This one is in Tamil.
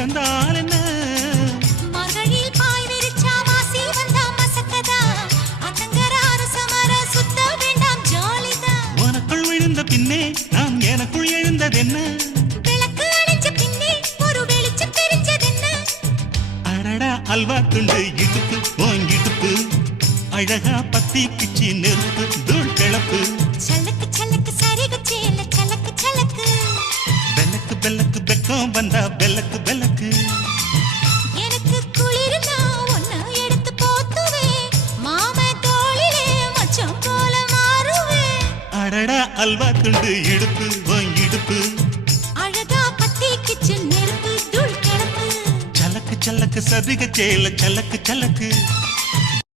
கிடந்தால் என்ன மகளில் பாய் விரிச்சா வாசி வந்தா மசக்கதா அத்தங்கர அரசமர சுத்த வேண்டாம் ஜாலிதான் உனக்குள் விழுந்த பின்னே நான் எனக்குள் எழுந்ததென்ன விளக்கு அணைச்ச பின்னே ஒரு வெளிச்சம் தெரிஞ்சதென்ன அடடா அல்வா துண்டு இடுப்பு ஓங்கிடுப்பு அழகா பத்தி பிச்சி நெருப்பு தூள் கிளப்பு சலக்கு சலக்கு சரிகு சேல சலக்கு சலக்கு பெல்லக்கு பெல்லக்கு பெக்கம் வந்தா பெல்லக்கு பெல்லக்கு எனக்கு குளிர்னா ஒன்ன எடுத்து போத்துவே மாம தோளிலே மச்சம் போல மாறுவே அடடா அல்வா துண்டு இடுப்பு ஓங்கிடுப்பு அழகா பத்தி கிச்சு நெருப்பு தூள் கிளப்பு சலக்கு சலக்கு சரிக சேல சலக்கு சலக்கு